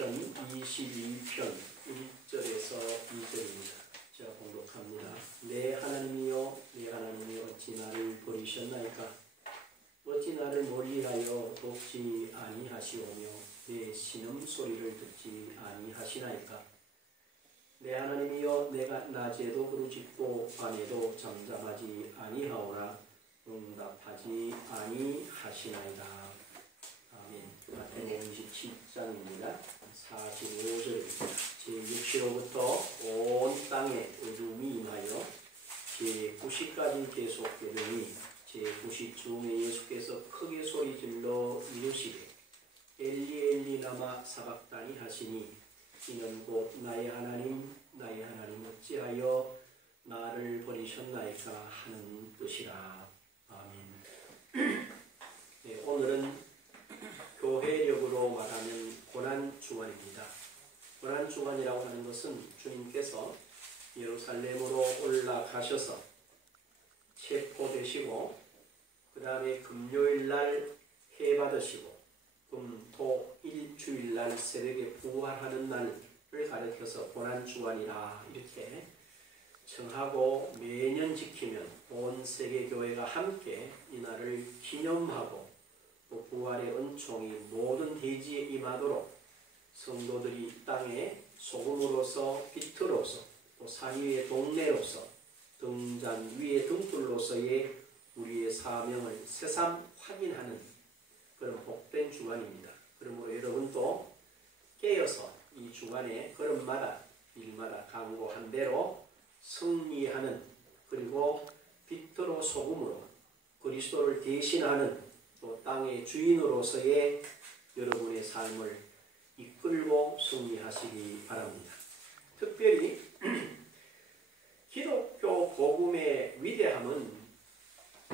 시편 22편 1절에서 2절입니다. 제가 봉독합니다. 내 하나님이여 내 하나님이 어찌 나를 버리셨나이까? 어찌 나를 멀리하여 돕지 아니하시오며 내 신음소리를 듣지 아니하시나이까? 내 하나님이여 내가 낮에도 부르짖고 밤에도 잠잠하지 아니하오나 응답하지 아니하시나이다. 아멘. 마태복음 27장입니다. 45절입니다. 제6시로부터 온 땅에 어둠이 임하여 제9시까지 계속되더니 제9시쯤에 예수께서 크게 소리질러 이르시되 엘리 엘리 라마 사박다니 하시니 이는 곧 나의 하나님 어찌하여 나를 버리셨나이까 하는 뜻이라. 아멘. 네, 오늘은 교회력으로 말하면 고난주간입니다. 고난주간이라고 하는 것은 주님께서 예루살렘으로 올라가셔서 체포되시고 그 다음에 금요일날 해받으시고 금토 일주일날 새벽에 부활하는 날을 가리켜서 고난주간이라 이렇게 정하고 매년 지키면 온 세계교회가 함께 이 날을 기념하고 또 부활의 은총이 모든 대지에 임하도록 성도들이 땅에 소금으로서 빛으로서 또 산 위의 동네로서 등잔 위의 등불로서의 우리의 사명을 새삼 확인하는 그런 복된 주간입니다. 그러므로 여러분도 깨어서 이 주간에 걸음마다 일마다 강구한 대로 승리하는 그리고 빛으로 소금으로 그리스도를 대신하는 또 땅의 주인으로서의 여러분의 삶을 이끌고 승리하시기 바랍니다. 특별히 기독교 복음의 위대함은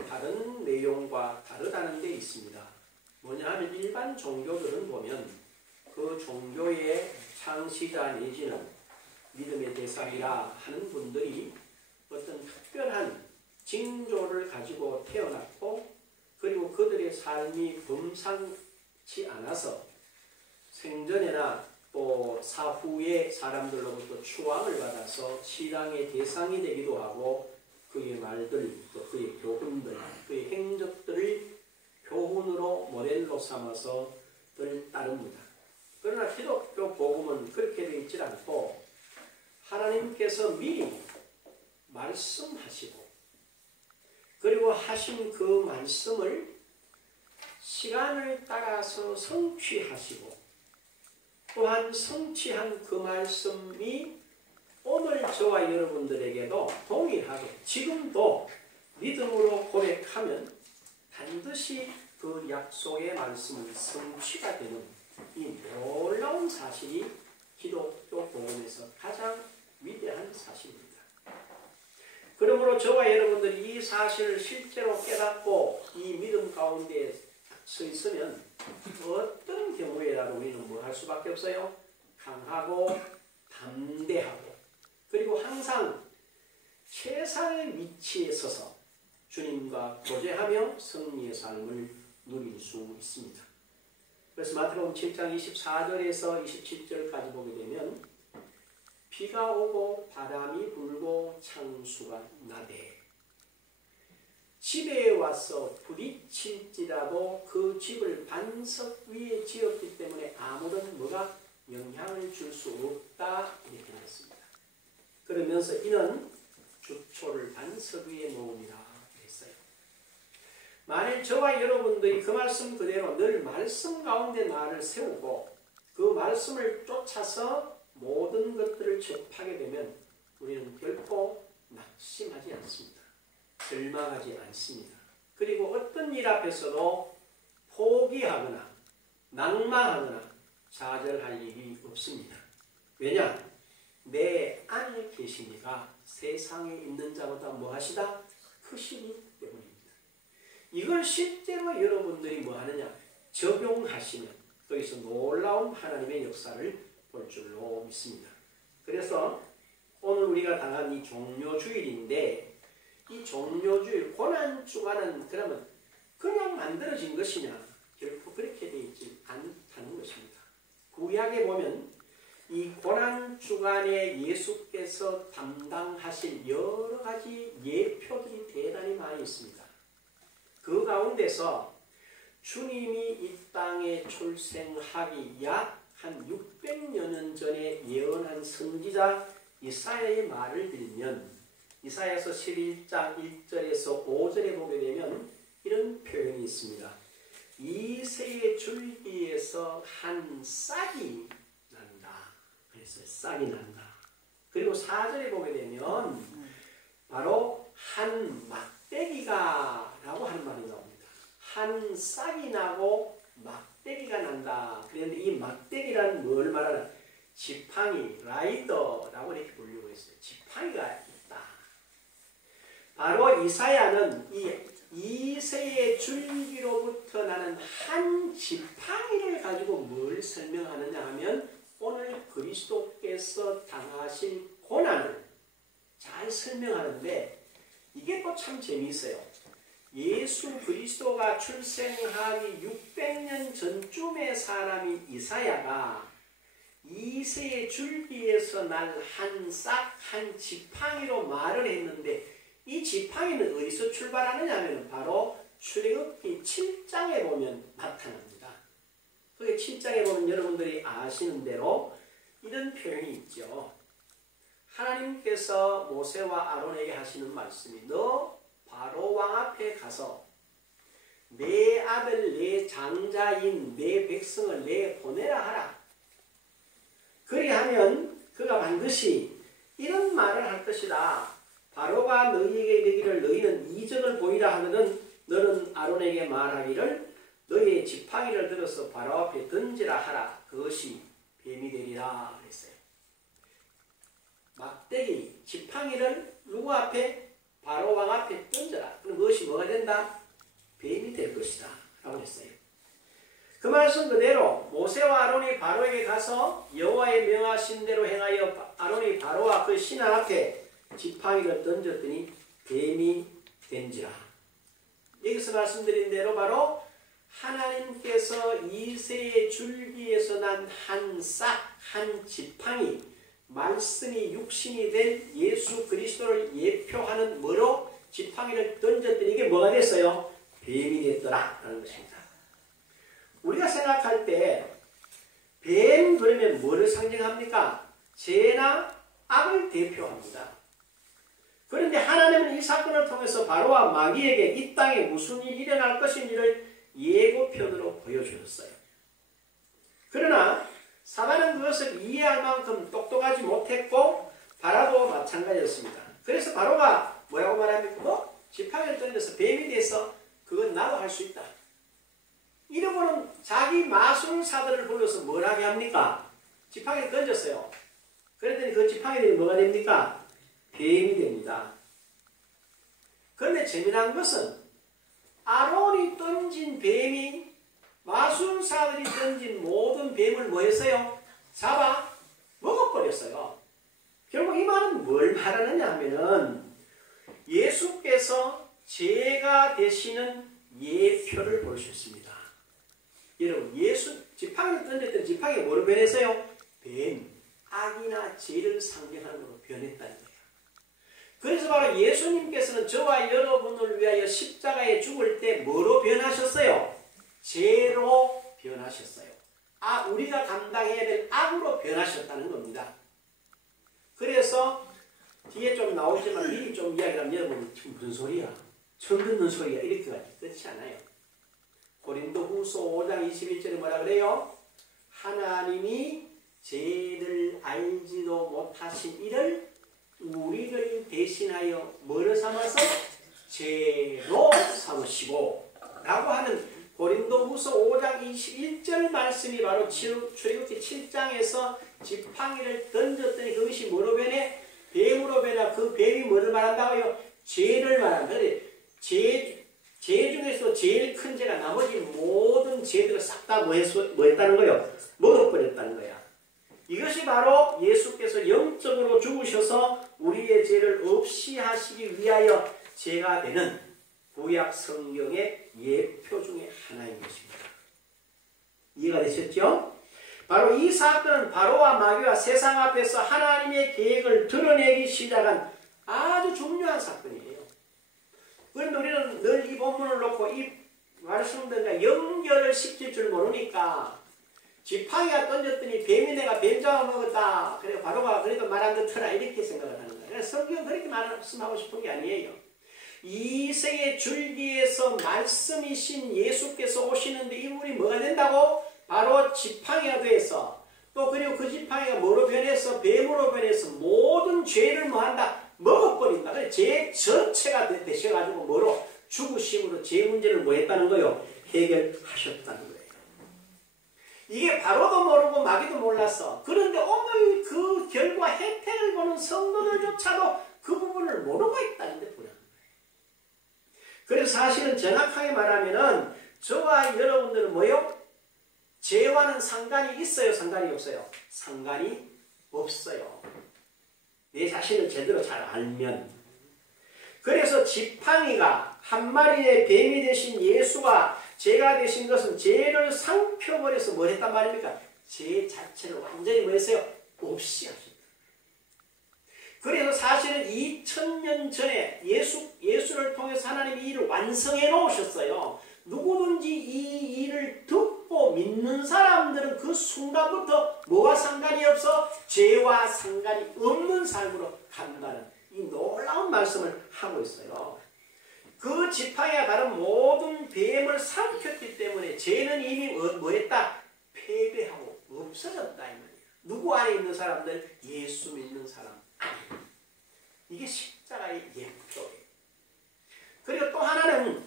다른 내용과 다르다는 데 있습니다. 뭐냐 하면 일반 종교들은 보면 그 종교의 창시자 내지는 믿음의 대상이라 하는 분들이 어떤 특별한 징조를 가지고 태어났고 그리고 그들의 삶이 범상치 않아서 생전에나 또 사후에 사람들로부터 추앙을 받아서 신앙의 대상이 되기도 하고 그의 말들, 또 그의 교훈들, 그의 행적들을 교훈으로 모델로 삼아서 늘 따릅니다. 그러나 기독교 복음은 그렇게 되어 있지 않고 하나님께서 미리 말씀하시고 그리고 하신 그 말씀을 시간을 따라서 성취하시고 또한 성취한 그 말씀이 오늘 저와 여러분들에게도 동일하게 지금도 믿음으로 고백하면 반드시 그 약속의 말씀은 성취가 되는 이 놀라운 사실이 기독교 복음에서 가장 위대한 사실입니다. 그러므로 저와 여러분들이 이 사실을 실제로 깨닫고 이 믿음 가운데 서 있으면 어떤 경우에라도 우리는 뭘 할 수밖에 없어요? 강하고 담대하고 그리고 항상 최상의 위치에 서서 주님과 교제하며 승리의 삶을 누릴 수 있습니다. 그래서 마태복음 7장 24절에서 27절까지 보게 되면 비가 오고 바람이 불고 창수가 나되 집에 와서 부딪힐지라도 그 집을 반석 위에 지었기 때문에 아무런 뭐가 영향을 줄 수 없다 이렇게 했습니다. 그러면서 이는 주초를 반석 위에 놓으리라 했어요. 만일 저와 여러분들이 그 말씀 그대로 늘 말씀 가운데 나를 세우고 그 말씀을 쫓아서 모든 것들을 접하게 되면 우리는 결코 낙심하지 않습니다. 절망하지 않습니다. 그리고 어떤 일 앞에서도 포기하거나 낭망하거나 좌절할 일이 없습니다. 왜냐? 내 안에 계시니까 세상에 있는 자보다 뭐하시다? 크시기 때문입니다. 이걸 실제로 여러분들이 뭐하느냐? 적용하시면 거기서 놀라운 하나님의 역사를 볼 줄로 믿습니다. 그래서 오늘 우리가 당한 이 종료주일인데 이 종료주일 고난주간은 그러면 그냥 만들어진 것이냐? 결코 그렇게 되어 있지 않다는 것입니다. 구약 구약에 보면 이 고난주간에 예수께서 담당하실 여러 가지 예표들이 대단히 많이 있습니다. 그 가운데서 주님이 이 땅에 출생하기 약 한 600여 년 전에 예언한 선지자 이사야의 말을 들면 이사야서 11장 1절에서 5절에 보게 되면 이런 표현이 있습니다. 이새의 줄기에서 한 싹이 난다. 그래서 싹이 난다. 그리고 4절에 보게 되면 바로 한 막대기가 라고 하는 말이 나옵니다. 한 싹이 나고 막대기가 난다. 그런데 이 막대기란 뭘 말하나? 지팡이, 라이더라고 이렇게 불리고 있어요. 지팡이가 있다. 바로 이사야는 이 이새의 줄기로부터 나는 한 지팡이를 가지고 뭘 설명하느냐 하면 오늘 그리스도께서 당하신 고난을 잘 설명하는데 이게 또 참 재미있어요. 예수 그리스도가 출생하기 600년 전쯤의 사람인 이사야가 이새의 줄기에서 난 한 싹, 한 지팡이로 말을 했는데 이 지팡이는 어디서 출발하느냐 하면 바로 출애굽기 7장에 보면 나타납니다. 그게 7장에 보면 여러분들이 아시는 대로 이런 표현이 있죠. 하나님께서 모세와 아론에게 하시는 말씀이 너 바로 왕 앞에 가서 내 아들 내 장자인 내 백성을 내 보내라 하라. 그리하면 그가 반드시 이런 말을 할 것이다. 바로가 너희에게 이르기를 너희는 이적을 보이라 하면은 너는 아론에게 말하기를 너희의 지팡이를 들어서 바로 앞에 던지라 하라. 그것이 뱀이 되리라 그랬어요. 막대기, 지팡이를 누구 앞에? 바로 왕 앞에 던져라. 그럼 그것이 뭐가 된다? 뱀이 될 것이다 라고 했어요. 그 말씀 그대로 모세와 아론이 바로에게 가서 여호와의 명하신 대로 행하여 아론이 바로와 그 신하 앞에 지팡이를 던졌더니 뱀이 된지라. 여기서 말씀드린 대로 바로 하나님께서 이새의 줄기에서 난 한 싹, 한 지팡이, 말씀이 육신이 된 예수 그리스도를 예표하는 뭐로 지팡이를 던졌더니 이게 뭐가 됐어요? 뱀이 됐더라 라는 것입니다. 우리가 생각할 때 뱀 그러면 뭐를 상징합니까? 죄나 악을 대표합니다. 그런데 하나님은 이 사건을 통해서 바로와 마귀에게 이 땅에 무슨 일이 일어날 것인지를 예고편으로 보여주셨어요. 그러나 사단은 그것을 이해할 만큼 똑똑하지 못했고 바라도 마찬가지였습니다. 그래서 바로가 뭐라고 말합니까? 지팡이를 던져서 뱀이 돼서 그건 나도 할 수 있다. 이러고는 자기 마술사들을 불러서 뭘 하게 합니까? 지팡이를 던졌어요. 그랬더니 그 지팡이들이 뭐가 됩니까? 뱀이 됩니다. 그런데 재미난 것은 아론이 던진 뱀이 마술사들이 던진 모든 뱀을 뭐 했어요? 잡아 먹어버렸어요. 결국 이 말은 뭘 말하느냐 하면은 예수께서 죄가 되시는 예표를 볼 수 있습니다. 여러분 예수 지팡이를 던졌던 지팡이가 뭐로 변했어요? 뱀, 악이나 죄를 상징하는 것으로 변했다는 거예요. 그래서 바로 예수님께서는 저와 여러분을 위하여 십자가에 죽을 때 뭐로 변하셨어요? 죄로 변하셨어요. 우리가 감당해야 될 악으로 변하셨다는 겁니다. 그래서 뒤에 좀 나오지만 미리 좀 이야기를 하면 여러분 무슨 소리야? 처음 듣는 소리야? 이렇게까지 그렇지 않아요. 고린도후서 5장 21절에 뭐라 그래요? 하나님이 죄를 알지도 못하신 이를 우리를 대신하여 뭐를 삼아서? 죄로 삼으시고 라고 하는 고린도후서 5장 21절 말씀이 바로 출애굽기 7장에서 지팡이를 던졌더니 그것이 뭐로 변해? 뱀으로 변해. 그 뱀이 뭐를 말한다고요? 죄를 말한다. 죄 중에서 제일 큰 죄가 나머지 모든 죄들을 싹 다 뭐 했다는 거예요? 먹어버렸다는 거야. 이것이 바로 예수께서 영적으로 죽으셔서 우리의 죄를 없이 하시기 위하여 죄가 되는 구약 성경의 예표 중에 하나인 것입니다. 이해가 되셨죠? 바로 이 사건은 바로와 마귀가 세상 앞에서 하나님의 계획을 드러내기 시작한 아주 중요한 사건이에요. 그런데 우리는 늘 이 본문을 놓고 이 말씀들과 연결을 시킬 줄 모르니까 지팡이가 던졌더니 뱀이 내가 뱀 잡아먹었다. 그래 바로가 그래도 말 안 듣더라 이렇게 생각을 하는 거예요. 성경은 그렇게 말씀하고 싶은 게 아니에요. 이 세계 줄기에서 말씀이신 예수께서 오시는데 이분이 뭐가 된다고? 바로 지팡이가 돼서 또 그리고 그 지팡이가 뭐로 변해서 뱀으로 변해서 모든 죄를 뭐한다? 먹어버린다. 그래 죄 전체가 되셔가지고 뭐로? 죽으심으로 죄 문제를 뭐 했다는 거요? 해결하셨다는 거예요. 이게 바로도 모르고 마귀도 몰랐어. 그런데 오늘 그 결과 혜택을 보는 성도들조차도 그 부분을 모르고 있다는데 불안한 거예요. 그래서 사실은 정확하게 말하면은 저와 여러분들은 뭐요? 죄와는 상관이 있어요? 상관이 없어요? 상관이 없어요. 내 자신을 제대로 잘 알면. 그래서 지팡이가 한 마리의 뱀이 되신 예수가 죄가 되신 것은 죄를 상표버려서 뭐 했단 말입니까? 죄 자체를 완전히 뭐 했어요? 없이 하셨다. 그래서 사실은 2000년 전에 예수를 통해서 하나님이 이 일을 완성해 놓으셨어요. 누구든지 이 일을 듣고 믿는 사람들은 그 순간부터 뭐와 상관이 없어? 죄와 상관이 없는 삶으로 간다는 이 놀라운 말씀을 하고 있어요. 그 지팡이가 다른 모든 뱀을 삼켰기 때문에 죄는 이미 뭐 했다? 패배하고 없어졌다 이 말이에요. 누구 안에 있는 사람들? 예수 믿는 사람 안에. 이게 십자가의 예표예요. 그리고 또 하나는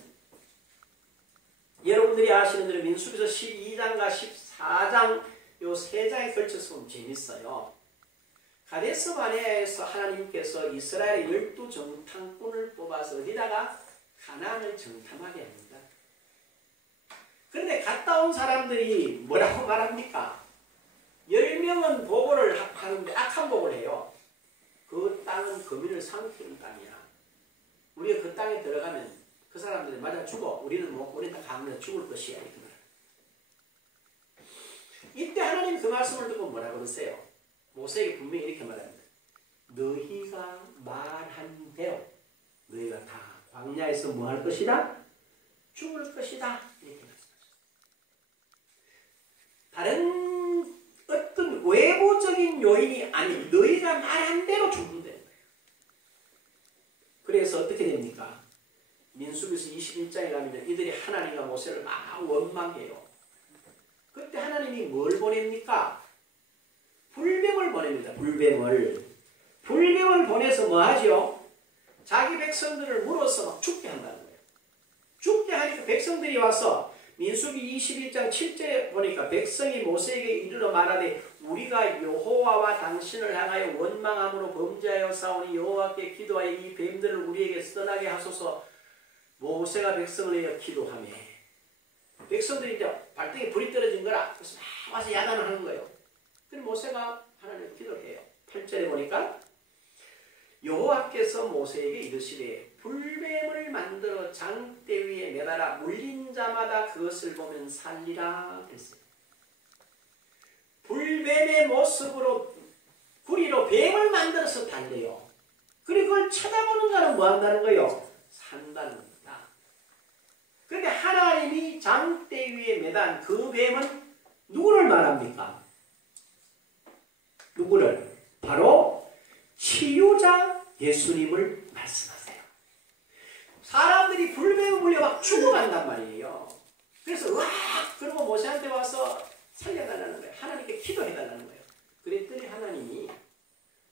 여러분들이 아시는 대로 민수기서 12장과 14장 요 세 장에 걸쳐서 보면 재밌어요. 가데스 바네아에서 하나님께서 이스라엘의 12정탐꾼을 뽑아서 어디다가 가나안을 정탐하게 합니다. 그런데 갔다 온 사람들이 뭐라고 말합니까? 10명은 보고를 하는데 악한 보고를 해요. 그 땅은 거민을 삼키는 땅이야. 우리가 그 땅에 들어가면 그 사람들이 맞아 죽어. 우리는 뭐 우리는 다 가면 죽을 것이야. 이렇게 말해요. 이때 하나님 그 말씀을 듣고 뭐라 그러세요? 모세에게 분명히 이렇게 말합니다. 너희가 말한 대로 너희가 다 광야에서 뭐 할 것이다? 죽을 것이다. 이렇게 말씀하셨습니다. 다른 어떤 외부적인 요인이 아닌 너희가 말한 대로 죽는다는 거예요. 그래서 어떻게 됩니까? 민수기서 21장에 가면 이들이 하나님과 모세를 막 원망해요. 그때 하나님이 뭘 보냅니까? 불뱀을 보냅니다. 불뱀을 보내서 뭐 하죠? 자기 백성들을 물어서 막 죽게 한다는 거예요. 죽게 하니까 백성들이 와서 민수기 21장 7절에 보니까 백성이 모세에게 이르러 말하되 우리가 여호와와 당신을 향하여 원망함으로 범죄하여 싸우니 여호와께 기도하여 이 뱀들을 우리에게 떠나게 하소서. 모세가 백성을 위하여 기도하며 백성들이 이제 발등에 불이 떨어진 거라 그래서 막 와서 야단을 하는 거예요. 그럼 모세가 하나님께 기도를 해요. 8절에 보니까 여호와께서 모세에게 이르시되 불뱀을 만들어 장대 위에 매달아 물린 자마다 그것을 보면 살리라 했어요. 불뱀의 모습으로 구리로 뱀을 만들어서 달래요. 그리고 그걸 쳐다보는 자는 뭐 한다는 거예요? 산다는 겁니다. 그런데 하나님이 장대 위에 매단 그 뱀은 누구를 말합니까? 누구를? 바로 치유자 예수님을 말씀하세요. 사람들이 불뱀을 물려 막 죽어간단 말이에요. 그래서 으악! 그러고 모세한테 와서 살려달라는 거예요. 하나님께 기도해달라는 거예요. 그랬더니 하나님이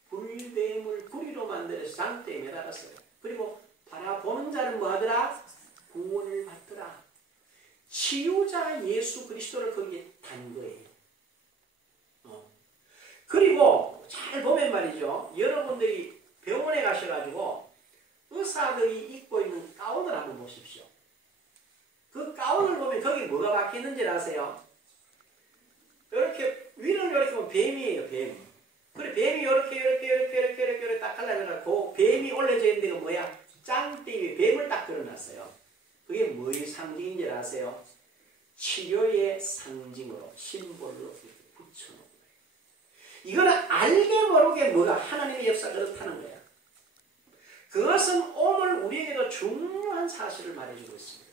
불뱀을 구리로 만들어서 장대에 매달았어요. 그리고 바라보는 자는 뭐 하더라? 구원을 받더라. 치유자 예수 그리스도를 거기에 단 거예요. 그리고 잘 보면 말이죠. 여러분들이 병원에 가셔가지고 의사들이 입고 있는 가운을 한번 보십시오. 그 가운을 보면 거기 뭐가 박혀있는지 아세요? 이렇게 위를 이렇게 보면 뱀이에요. 뱀. 그래 뱀이 이렇게 딱 갈라져가지고 그 뱀이 올려져 있는 데가 뭐야? 짱대 위에 뱀을 딱 걸어놨어요. 그게 뭐의 상징인지 아세요? 치료의 상징으로 심볼로 붙여 알게 모르게 뭐가 하나님의 역사가 그렇다는 거야. 그것은 오늘 우리에게도 중요한 사실을 말해주고 있습니다.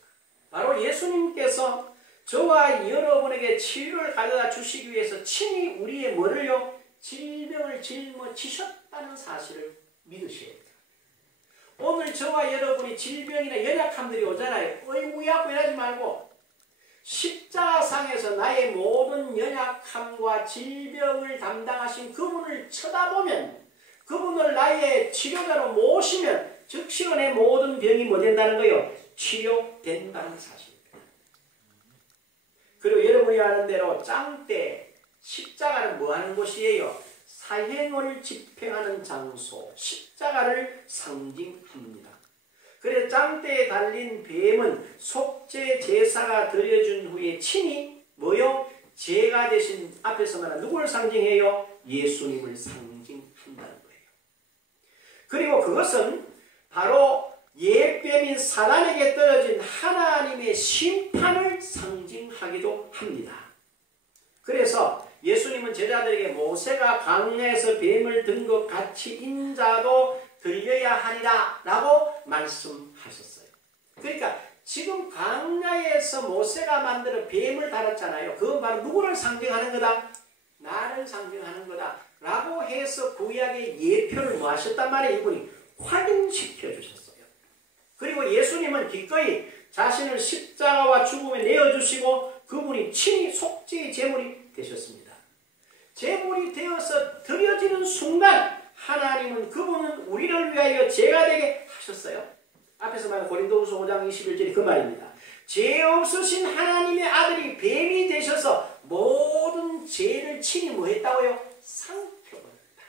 바로 예수님께서 저와 여러분에게 치유를 가져다 주시기 위해서 친히 우리의 뭐를요? 질병을 짊어지셨다는 사실을 믿으셔야 돼요. 오늘 저와 여러분이 질병이나 연약함들이 오잖아요. 어이구야 이러지 말고 십자가상에서 나의 모든 연약함과 질병을 담당하신 그분을 쳐다보면, 그분을 나의 치료자로 모시면 즉시로 내 모든 병이 뭐 된다는 거예요? 치료된다는 사실입니다. 그리고 여러분이 아는 대로 짱때 십자가는 뭐 하는 곳이에요? 사형을 집행하는 장소, 십자가를 상징합니다. 그래서 짱대에 달린 뱀은 속죄 제사가 드려준 후에 친히 뭐요? 제가 대신 앞에서 말한 누구를 상징해요? 예수님을 상징한다는 거예요. 그리고 그것은 바로 옛뱀인 사단에게 떨어진 하나님의 심판을 상징하기도 합니다. 그래서 예수님은 제자들에게 모세가 광야에서 뱀을 든 것 같이 인자도 들려야 하리라 라고 말씀하셨어요. 그러니까 지금 광야에서 모세가 만들어 뱀을 달았잖아요. 그건 바로 누구를 상징하는 거다? 나를 상징하는 거다 라고 해서 구약의 예표를 뭐 하셨단 말이에요? 이분이 확인시켜 주셨어요. 그리고 예수님은 기꺼이 자신을 십자가와 죽음에 내어주시고 그분이 친히 속죄의 제물이 되셨습니다. 제물이 되어서 드려지는 순간 하나님은 그분은 우리를 위하여 죄가 되게 하셨어요. 앞에서 말한 고린도후서 5장 21절이 그 말입니다. 죄 없으신 하나님의 아들이 뱀이 되셔서 모든 죄를 친히 뭐 했다고요? 상표버렸다.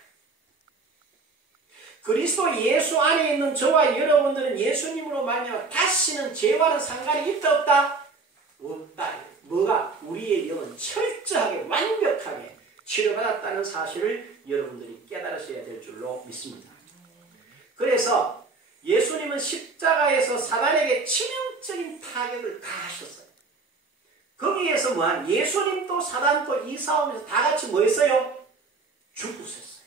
그리스도 예수 안에 있는 저와 여러분들은 예수님으로 말미암아 다시는 죄와는 상관이 있다 없다? 없다. 뭐가? 우리의 영은 철저하게 완벽하게 치료받았다는 사실을 여러분들이 깨달으셔야 될 줄로 믿습니다. 그래서 예수님은 십자가에서 사단에게 치명적인 타격을 가하셨어요. 거기에서 뭐한 예수님도 사단도 이 싸움에서 다 같이 뭐 했어요? 죽으셨어요.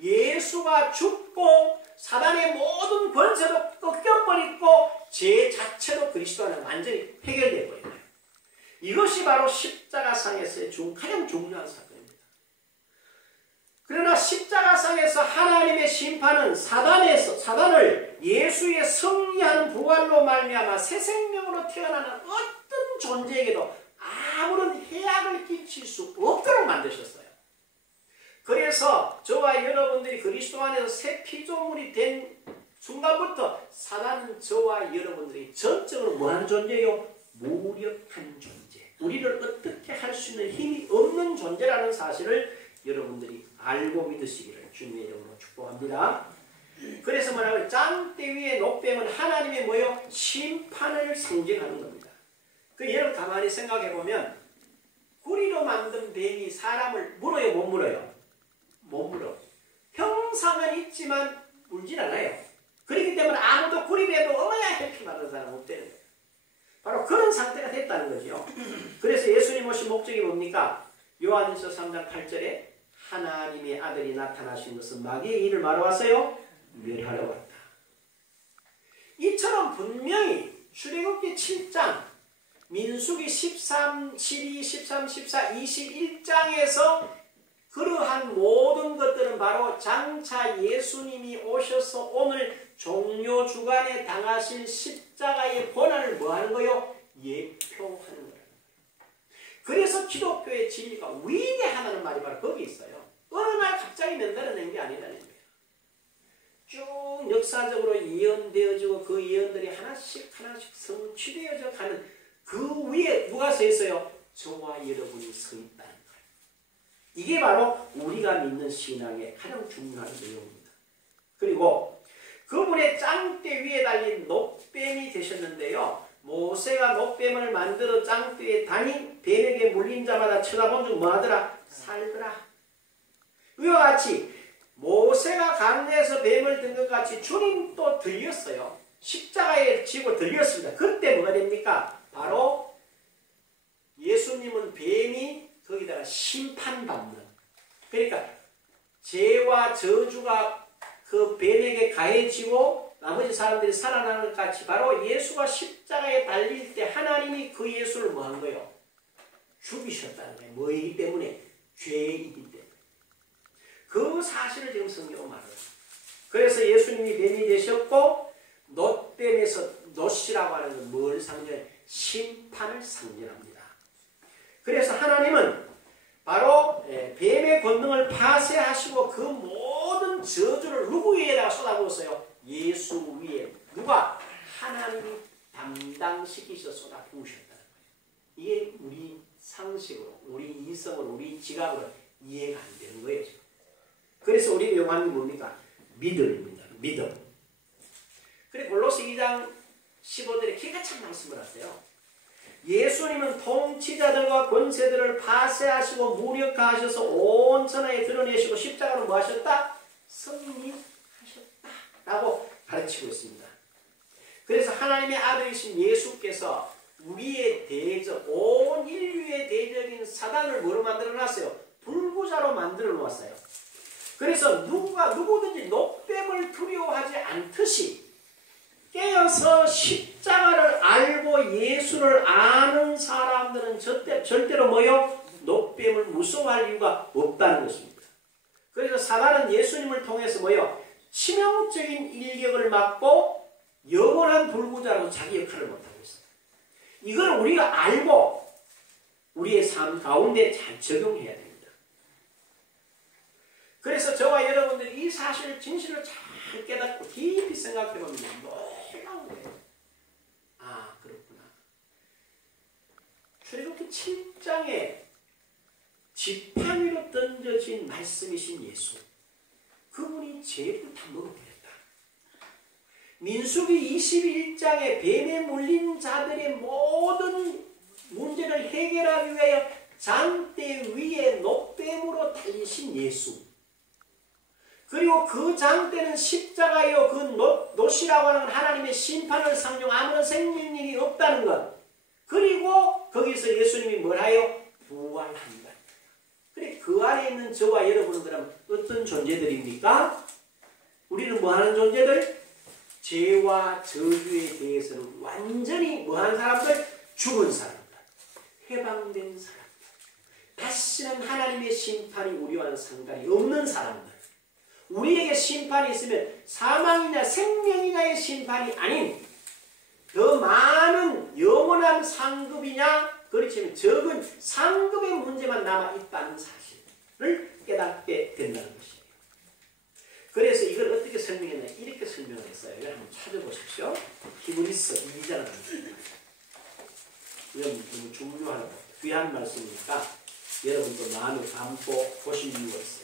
예수가 죽고 사단의 모든 권세도 꺾여버리고 죄 자체도 그리스도 안에 완전히 해결되어 버려요. 이것이 바로 십자가상에서의 가장 중요한 사건입니다. 그러나 십자가상에서 하나님의 심판은 사단을 예수의 승리하는 부활로 말미암아 새 생명으로 태어나는 어떤 존재에게도 아무런 해악을 끼칠 수 없도록 만드셨어요. 그래서 저와 여러분들이 그리스도 안에서 새 피조물이 된 순간부터 사단은 저와 여러분들이 전적으로 뭐하는 존재예요? 무력한 존재. 우리를 어떻게 할 수 있는 힘이 없는 존재라는 사실을 여러분들이 알고 믿으시기를 주님의 이름으로 축복합니다. 그래서 뭐라고요? 짱대 위에 녹뱀은 하나님의 뭐요? 심판을 상징하는 겁니다. 여러분 가만히 생각해 보면 구리로 만든 뱀이 사람을 물어요? 못 물어요? 못 물어. 형상은 있지만 물질 않아요. 그렇기 때문에 아무도 구리뱀도 어머야 이렇게 만든 사람은 없다는 거예요. 바로 그런 상태가 됐다는 거죠. 그래서 예수님 오신 목적이 뭡니까? 요한일서 3장 8절에 하나님의 아들이 나타나신 것은 마귀의 일을 말하러 왔어요? 멸하러 왔다. 이처럼 분명히 출애굽기 7장, 민수기 13, 12, 13, 14, 21장에서 그러한 모든 것들은 바로 장차 예수님이 오셔서 오늘 종료 주간에 당하실 십자가의 고난을 뭐하는 거요? 예표하는 거예요. 그래서 기독교의 진리가 위대하다는 말이 바로 거기 있어요. 어느 날 갑자기 만들어낸 게 아니라는 거예요. 쭉 역사적으로 예언되어지고 그 예언들이 하나씩 성취되어져 가는 그 위에 누가 서 있어요? 저와 여러분이 서 있다는 거예요. 이게 바로 우리가 믿는 신앙의 가장 중요한 내용입니다. 그리고 그분의 짱대 위에 달린 녹뱀이 되셨는데요. 모세가 녹뱀을 만들어 짱대에 다니 뱀에게 물린 자마다 쳐다본 중 뭐하더라? 살더라. 이와 같이 모세가 강야에서 뱀을 든 것 같이 주님도 들렸어요. 십자가에 지고 들렸습니다. 그때 뭐가 됩니까? 바로 예수님은 뱀이 거기다가 심판받는, 그러니까 죄와 저주가 그 뱀에게 가해지고 나머지 사람들이 살아나는 것 같이 바로 예수가 십자가에 달릴 때 하나님이 그 예수를 뭐 한 거예요? 죽이셨다는 거예요. 뭐이기 때문에? 죄이기 때문에. 그 사실을 지금 성경은 말해요. 그래서 예수님이 뱀이 되셨고 놋뱀에서 놋이라고 하는 건 뭘 상징해요? 심판을 상징합니다. 그래서 하나님은 바로 뱀의 권능을 파쇄하시고 그 모든 저주를 누구 위에다가 쏟아부었어요? 예수 위에. 누가? 하나님이 담당시키셔서 쏟아부으셨다는 거예요. 이게 우리 상식으로, 우리 이성으로, 우리 지각으로 이해가 안 되는 거예요. 그래서 우리 요한이 뭡니까? 믿음입니다. 믿음. 그래 골로새 2장 15절에 기가 찬 말씀을 하세요. 예수님은 통치자들과 권세들을 파쇄하시고 무력화하셔서 온 천하에 드러내시고 십자가로 뭐 하셨다? 승리하셨다 라고 가르치고 있습니다. 그래서 하나님의 아들이신 예수께서 우리의 대적, 온 인류의 대적인 사단을 뭐로 만들어 놨어요? 불구자로 만들어 놓았어요. 그래서 누구든지 놋뱀을 두려워하지 않듯이 깨어서 십자가를 알고 예수를 아는 사람들은 절대로 뭐요? 놋뱀을 무서워할 이유가 없다는 것입니다. 그래서 사단은 예수님을 통해서 뭐요? 치명적인 일격을 맞고 영원한 불구자로 자기 역할을 못하고 있어요. 이걸 우리가 알고 우리의 삶 가운데 잘 적용해야 됩니다. 그래서 저와 여러분들이 이 사실 진실을 잘 깨닫고 깊이 생각해보면 놀라운 거예요. 아 그렇구나. 출애굽기 7장에 지팡이 위로 던져진 말씀이신 예수. 그분이 죄를 다 먹어버렸다. 민수기 21장에 뱀에 물린 자들의 모든 문제를 해결하기 위하여 장대 위에 놋뱀으로 달리신 예수. 그리고 그 장대는 십자가요. 그 놋이라고 하는 하나님의 심판을 상징 아무런 생명력이 없다는 것. 그리고 거기서 예수님이 뭐라요? 부활한다. 그래 그 안에 있는 저와 여러분은 그럼 어떤 존재들입니까? 우리는 뭐하는 존재들? 죄와 저주에 대해서는 완전히 뭐한 사람들? 죽은 사람들. 해방된 사람들. 다시는 하나님의 심판이 우리와는 상관이 없는 사람들. 우리에게 심판이 있으면 사망이나 생명이나의 심판이 아닌 더 많은 영원한 상급이냐 그렇지만 적은 상급의 문제만 남아있다는 사실을 깨닫게 된다는 것이에요. 그래서 이걸 어떻게 설명했냐 이렇게 설명을 했어요. 이걸 한번 찾아보십시오. 히브리서 2장을 합니다. 이건 너무 중요한 귀한 말씀이니까 여러분도 마음에 담고 보실 이유가 있어요.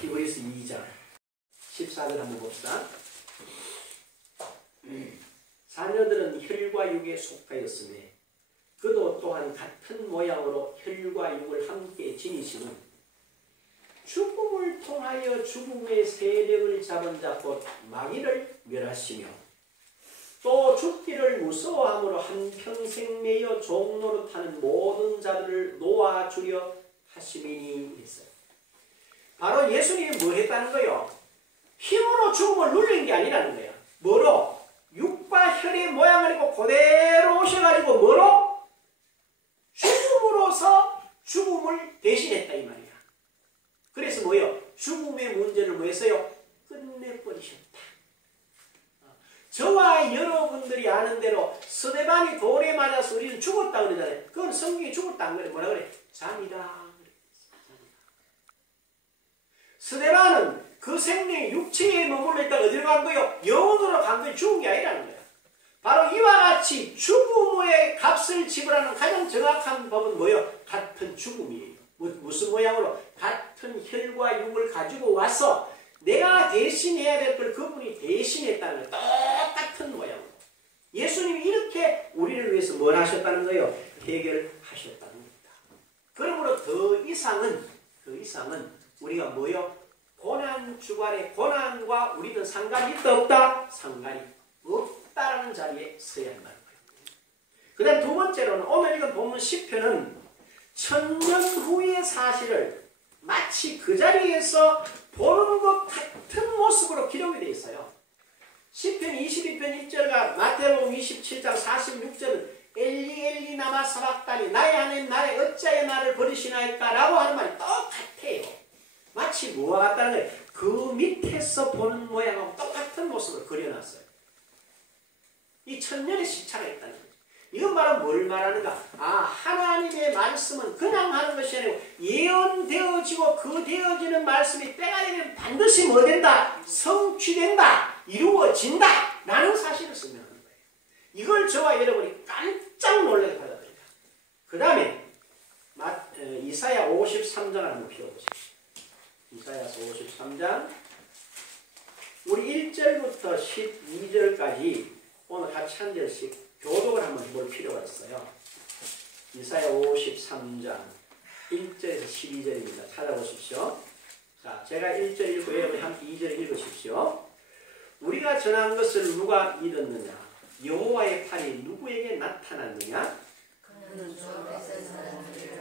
히브리서 2장 14절 한번 봅시다. 자녀들은 혈과 육에 속하였으며 그도 또한 같은 모양으로 혈과 육을 함께 지니시는 죽음을 통하여 죽음의 세력을 잡은 자 곧 마귀를 멸하시며 또 죽기를 무서워함으로 한평생 매여 종노릇하는 모든 자들을 놓아주려 하심이니 했어요. 바로 예수님이 뭐 했다는 거예요? 힘으로 죽음을 눌린 게 아니라는 거예요. 뭐로? 육과 혈의 모양을 입고 그대로 오셔가지고 뭐로? 죽음으로서 죽음을 대신했다 이 말이야. 그래서 뭐예요? 죽음의 문제를 뭐 했어요? 끝내버리셨다. 저와 여러분들이 아는 대로 스데반이 돌에 맞아서 우리는 죽었다 그러잖아요. 그건 성경이 죽었다 안 그래. 뭐라 그래? 잠이다. 스데반은 그 생명이 육체에 머물러 있다가 어디로 간 거예요? 영혼으로 간 거예요. 죽은 게 아니라는 거예요. 바로 이와 같이 죽음의 값을 지불하는 가장 정확한 법은 뭐예요? 같은 죽음이에요. 무슨 모양으로? 같은 혈과 육을 가지고 와서 내가 대신해야 될 걸 그분이 대신했다는 거예요. 똑같은 모양으로. 예수님이 이렇게 우리를 위해서 뭘 하셨다는 거예요? 해결하셨다는 겁니다. 그러므로 더 이상은 우리가 뭐요? 고난 주간의 고난과 우리는 상관이 있다 없다? 상관이 없다라는 자리에 서야 한다는 거예요. 그 다음 두 번째로는 오늘 읽은 본문 10편은 천년 후의 사실을 마치 그 자리에서 보는 것 같은 모습으로 기록이 되어 있어요. 시편 22편 1절과 마태복음 27장 46절은 엘리 엘리 나마 사박다니 나의 하나님 나의 어찌하여 나를 버리시나이까 라고 하는 말이 똑같아요. 마치 뭐와 같다는 거예요. 그 밑에서 보는 모양하고 똑같은 모습을 그려놨어요. 이 천년의 시차가 있다는 거죠. 이건 바로 뭘 말하는가? 하나님의 말씀은 그냥 하는 것이 아니고 예언되어지고 그 되어지는 말씀이 때가 되면 반드시 뭐 된다? 성취된다. 이루어진다. 라는 사실을 설명하는 거예요. 이걸 저와 여러분이 깜짝 놀라게 받아들입니다. 그 다음에 이사야 53장을 한번 펴보십시오. 이사야서 53장 우리 1절부터 12절까지 오늘 같이 한 절씩 교독을 한번 해볼 필요가 있어요. 이사야 53장 1절에서 12절입니다. 찾아보십시오. 자, 제가 1절 읽고 여러분이 함께 2절 읽으십시오. 우리가 전한 것을 누가 믿었느냐? 여호와의 팔이 누구에게 나타났느냐? 그는 주 앞에서 사람들을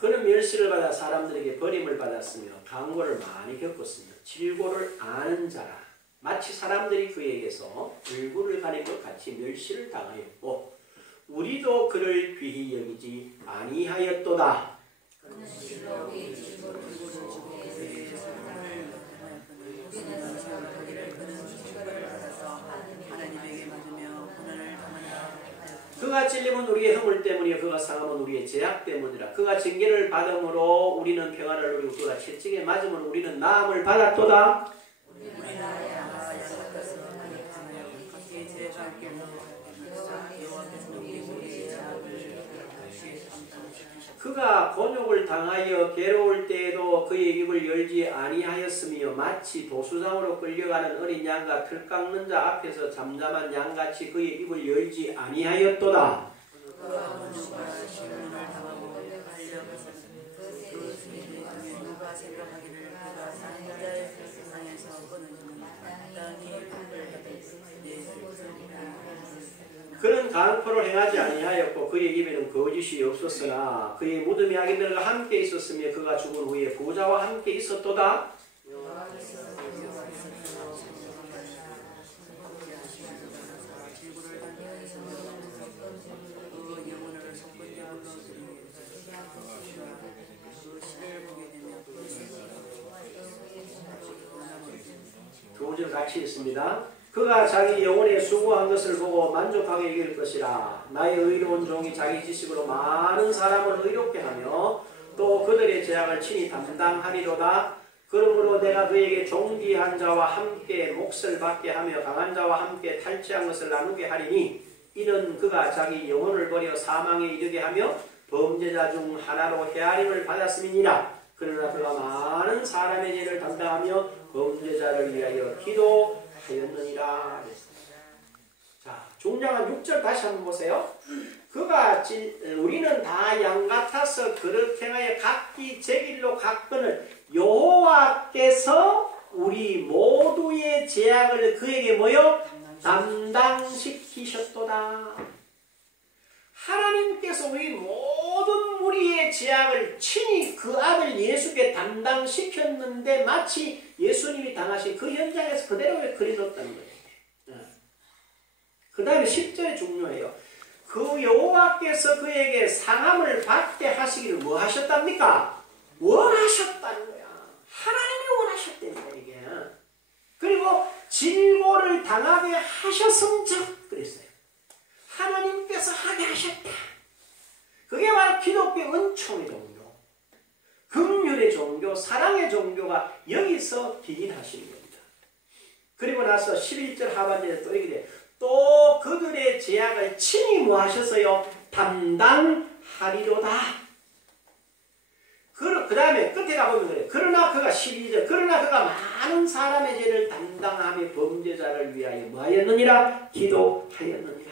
그는 멸시를 받아 사람들에게 버림을 받았으며 강고를 많이 겪었으며 질고를 아는 자라. 마치 사람들이 그에게서 불구를 가릴 것 같이 멸시를 당하였고 우리도 그를 귀히 여기지 아니하였도다. 그는 실로 우리의 질고를 주고 그에게 사랑을 우리는 사랑하기를 그는 질고를 받아서 하나님에게 맞으며 고난을 당한다. 그가 찔림은 우리의 허물 때문이요 그가 상함은 우리의 죄악 때문이라. 그가 징계를 받음으로 우리는 평안을 누리고 그가 채찍에 맞음으로 우리는 나음을 받았도다. 그가 곤욕을 당하여 괴로울 때에도 그의 입을 열지 아니하였으며 마치 도수장으로 끌려가는 어린 양과 틀 깎는 자 앞에서 잠잠한 양같이 그의 입을 열지 아니하였도다. 그가 곤욕과 시련을 당하고 누가 생각하기를 그가 사는 자의 세상에서 끊어지는 마땅히 판결하되 그는 강포를 행하지 아니하였고 그의 입에는 거짓이 없었으나 그의 무덤이 악인들과 함께 있었으며 그가 죽은 후에 부자와 함께 있었도다. 두 절 같이 있습니다. 그가 자기 영혼에 수고한 것을 보고 만족하게 여길 것이라. 나의 의로운 종이 자기 지식으로 많은 사람을 의롭게 하며 또 그들의 죄악을 친히 담당하리로다. 그러므로 내가 그에게 종기한 자와 함께 몫을 받게 하며 강한 자와 함께 탈취한 것을 나누게 하리니 이는 그가 자기 영혼을 버려 사망에 이르게 하며 범죄자 중 하나로 헤아림을 받았음이니라. 그러나 그가 많은 사람의 죄를 담당하며 범죄자를 위하여 기도하였느니라. 자, 중장한 6절 다시 한번 보세요. 그가 우리는 다 양 같아서 그릇 행하여 각기 제 길로 갔거늘 여호와께서 우리 모두의 죄악을 그에게 뭐요? 담당시키셨도다. 하나님께서 우리 모든 우리의 죄악을 친히 그 아들 예수께 담당시켰는데 마치 예수님이 당하신 그 현장에서 그대로 그려졌다는 거예요. 그 다음에 10절이 중요해요. 그 여호와께서 그에게 상함을 받게 하시기를 뭐 하셨답니까? 원하셨다는 거야. 하나님이 원하셨다는 거야 이게. 그리고 질고를 당하게 하셨음즉 그랬어요. 하나님께서 하게 하셨다. 그게 바로 기독교 은총의 종교, 긍휼의 종교, 사랑의 종교가 여기서 기인하시는 겁니다. 그리고 나서 11절 하반절에 또 이렇게 돼요. 또 그들의 죄악을 친히 뭐 하셨어요? 담당하리로다. 그 다음에 끝에 가보면 그래요. 그러나 그가 12절 그러나 그가 많은 사람의 죄를 담당하며 범죄자를 위하여 뭐 하였느니라? 기도하였느니라.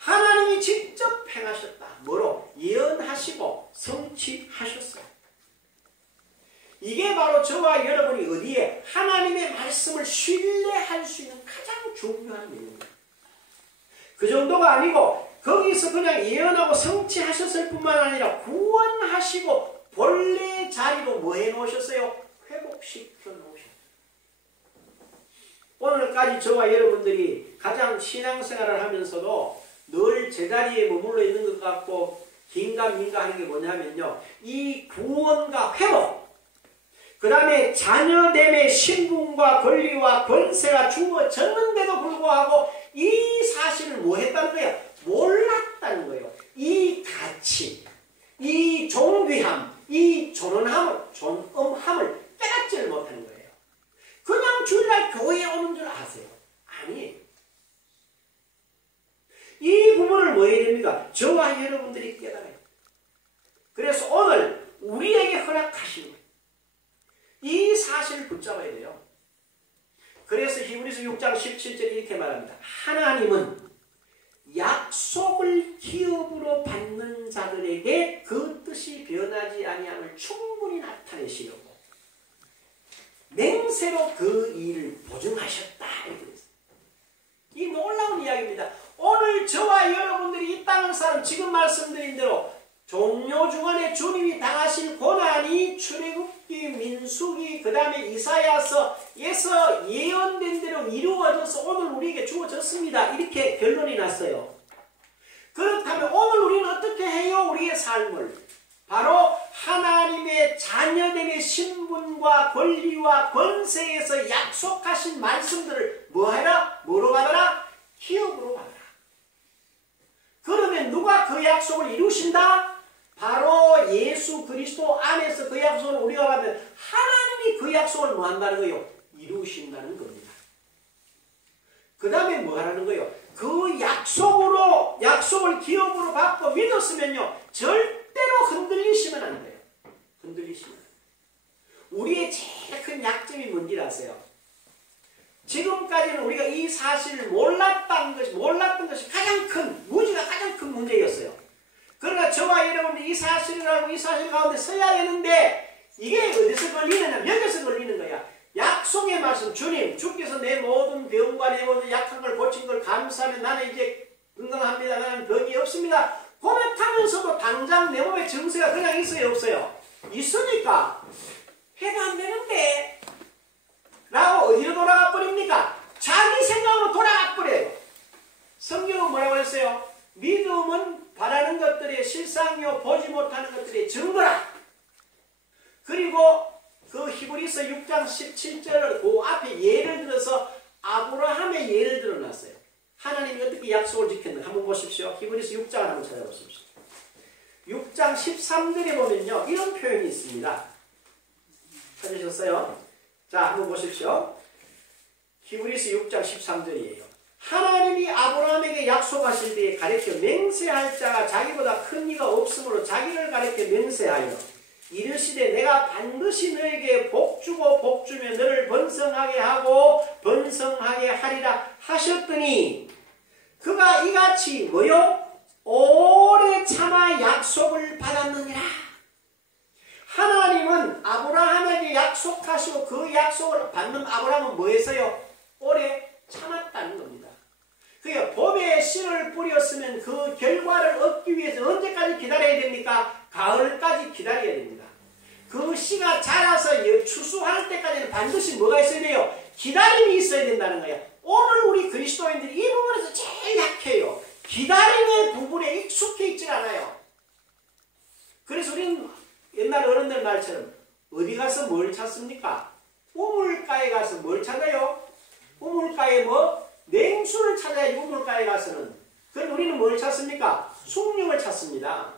하나님이 직접 행하셨다. 뭐로? 예언하시고 성취하셨어요. 이게 바로 저와 여러분이 어디에 하나님의 말씀을 신뢰할 수 있는 가장 중요한 내용입니다. 그 정도가 아니고 거기서 그냥 예언하고 성취하셨을 뿐만 아니라 구원하시고 본래 자리로 뭐 해놓으셨어요? 회복시켜 놓으셨어요. 오늘까지 저와 여러분들이 가장 신앙생활을 하면서도 늘 제자리에 머물러 있는 것 같고 긴가민가 하는 게 뭐냐면요. 이 구원과 회복, 그 다음에 자녀됨의 신분과 권리와 권세가 주어졌는데도 불구하고 이 사실을 뭐 했다는 거예요? 몰랐다는 거예요. 이 가치, 이 존귀함, 이 존엄함을 깨닫지를 못하는 거예요. 그냥 주일날 교회에 오는 줄 아세요? 아니에요. 이 부분을 뭐 해야 됩니까? 저와 여러분들이 깨달아요. 그래서 오늘 우리에게 허락하신 거예요. 이 사실을 붙잡아야 돼요. 그래서 히브리서 6장 17절에 이렇게 말합니다. 하나님은 약속을 기업으로 받는 자들에게 그 뜻이 변하지 아니함을 충분히 나타내시려고 맹세로 그 일을 보증하셨다. 이 놀라운 이야기입니다. 오늘 저와 여러분들이 이 땅을 사는 지금 말씀드린 대로 종료 주간에 주님이 당하신 고난이 출애굽기, 민수기, 그 다음에 이사야서에서 예언된 대로 이루어져서 오늘 우리에게 주어졌습니다. 이렇게 결론이 났어요. 그렇다면 오늘 우리는 어떻게 해요? 우리의 삶을 바로 하나님의 자녀됨의 신분과 권리와 권세에서 약속하신 말씀들을 뭐하라? 뭐로 받아라? 기업으로 받아라. 그러면 누가 그 약속을 이루신다? 바로 예수 그리스도 안에서 그 약속을 우리가 받으면 하나님이 그 약속을 뭐 한다는 거예요? 이루신다는 겁니다. 그 다음에 뭐 하라는 거예요? 그 약속을 기업으로 받고 믿었으면요, 절대로 흔들리시면 안 돼요. 흔들리시면 안 돼요. 우리의 제일 큰 약점이 뭔지 아세요? 지금까지는 우리가 이 사실을 몰랐던 것이 가장 큰, 무지가 가장 큰 문제였어요. 그러나 저와 여러분들이 이 사실을 알고 이 사실 가운데 서야 되는데 이게 어디서 걸리느냐? 여기서 걸리는 거야. 약속의 말씀, 주님, 주께서 내 모든 병과 내 모든 약한 걸 고친 걸 감사하며 나는 이제 건강합니다. 나는 병이 없습니다. 고백하면서도 당장 내 몸에 증세가 그냥 있어요? 없어요? 있으니까 해도 안 되는데 라고 어디로 돌아가 버립니까? 자기 생각으로 돌아가 버려요. 성경은 뭐라고 했어요? 믿음은 바라는 것들의 실상이요 보지 못하는 것들의 증거라. 그리고 그 히브리서 6장 17절을 그 앞에 예를 들어서 아브라함의 예를 들어놨어요. 하나님이 어떻게 약속을 지켰는가 한번 보십시오. 히브리서 6장을 한번 찾아보십시오. 6장 13절에 보면요, 이런 표현이 있습니다. 찾으셨어요? 자, 한번 보십시오. 히브리서 6장 13절이에요. 하나님이 아브라함에게 약속하실 때에 가르쳐 맹세할 자가 자기보다 큰 이가 없으므로 자기를 가르쳐 맹세하여 이르시되 내가 반드시 너에게 복주고 복주며 너를 번성하게 하고 번성하게 하리라 하셨더니 그가 이같이 뭐요? 오래 참아 약속을 받았느니라. 하나님은 아브라함에게 약속하시고 그 약속을 받는 아브라함은 뭐 했어요? 오래 참았다는 겁니다. 그러니까 봄에 씨를 뿌렸으면 그 결과를 얻기 위해서 언제까지 기다려야 됩니까? 가을까지 기다려야 됩니다. 그 씨가 자라서 추수할 때까지는 반드시 뭐가 있어야 돼요? 기다림이 있어야 된다는 거예요. 오늘 우리 그리스도인들이 이 부분에서 제일 약해요. 기다림의 부분에 익숙해 있지 않아요. 그래서 우리는 옛날 어른들 말처럼 어디 가서 뭘 찾습니까? 우물가에 가서 뭘 찾아요? 우물가에 뭐? 냉수를 찾아야지. 우물가에 가서는. 그럼 우리는 뭘 찾습니까? 숭늉을 찾습니다.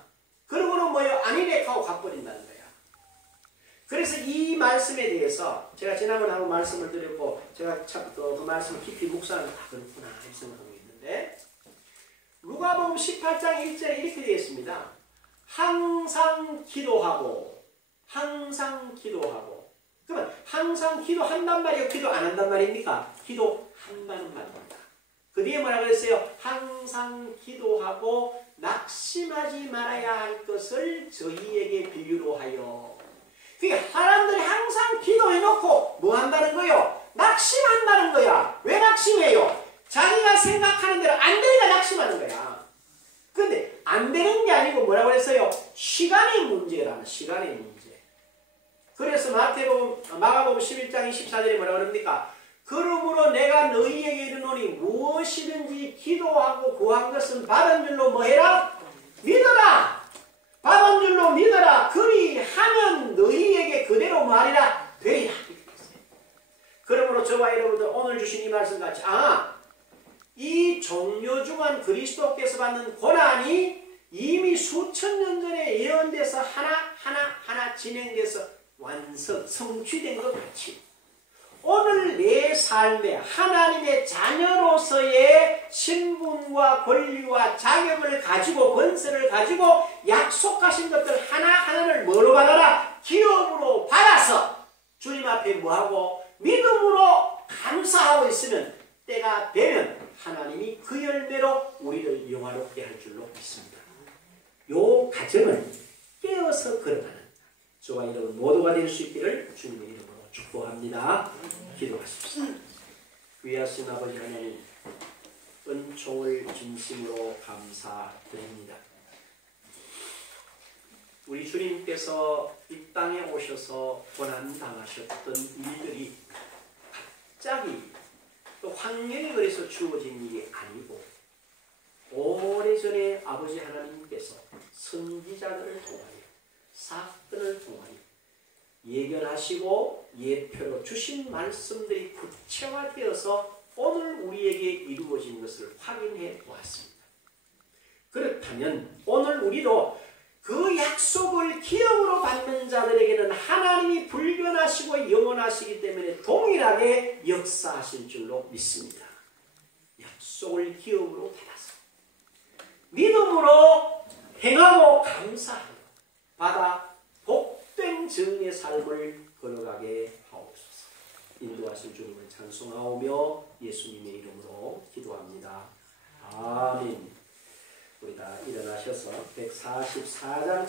그러고는 뭐요? 아니래 하고 가버린다는 거야. 그래서 이 말씀에 대해서 제가 지난번에 한번 말씀을 드렸고 제가 참 그 말씀을 깊이 묵상하면서 그렇구나 이렇게 생각하고 있는데 누가복음 18장 1절에 이렇게 되어 있습니다. 항상 기도하고 그러면 항상 기도한단 말이에요? 기도 안 한단 말입니까? 기도한다는 말입니다. 그 뒤에 뭐라고 했어요? 항상 기도하고 낙심하지 말아야 할 것을 저희에게 비유로 하여. 그게 사람들이 항상 기도해놓고 뭐 한다는 거요? 낙심한다는 거야. 왜 낙심해요? 자기가 생각하는 대로 안 되니까 낙심하는 거야. 근데 안 되는 게 아니고 뭐라고 했어요? 시간의 문제라는 시간의 문제. 그래서 마가복음 11장 24절에 뭐라고 그럽니까? 그러므로 내가 너희에게 이르노니 무엇이든지 기도하고 구한 것은 받은 줄로 뭐해라? 믿어라. 받은 줄로 믿어라. 그리하면 너희에게 그대로 말이라 되리라. 그러므로 저와 여러분들 오늘 주신 이 말씀같이 이 종려중한 그리스도께서 받는 고난이 이미 수천 년 전에 예언돼서 하나 진행돼서 성취된 것 같이 오늘 내 삶에 하나님의 자녀로서의 신분과 권리와 자격을 가지고 권세를 가지고 약속하신 것들 하나하나를 뭐로 받아라? 기업으로 받아서 주님 앞에 뭐하고 믿음으로 감사하고 있으면 때가 되면 하나님이 그 열매로 우리를 영화롭게 할 줄로 믿습니다. 요 과정을 깨어서 걸어가는 저와 여러분 모두가 될 수 있기를 주님의 이름으로 축복합니다. 기도하십시오. 위하신 아버지 하나님, 은총을 진심으로 감사드립니다. 우리 주님께서 이 땅에 오셔서 고난당하셨던 일들이 갑자기 또 환경에 그래서 주어진 일이 아니고 오래전에 아버지 하나님께서 선지자들을 통하여 사건을 통하여 예견하시고 예표로 주신 말씀들이 구체화되어서 오늘 우리에게 이루어진 것을 확인해 보았습니다. 그렇다면 오늘 우리도 그 약속을 기업으로 받는 자들에게는 하나님이 불변하시고 영원하시기 때문에 동일하게 역사하실 줄로 믿습니다. 약속을 기업으로 받아서 믿음으로 행하고 감사하고 받아 복된 증의 삶을 걸어가게 하옵소서. 인도하신 주님을 찬송하오며 예수님의 이름으로 기도합니다. 아멘. 우리 다 일어나셔서 144장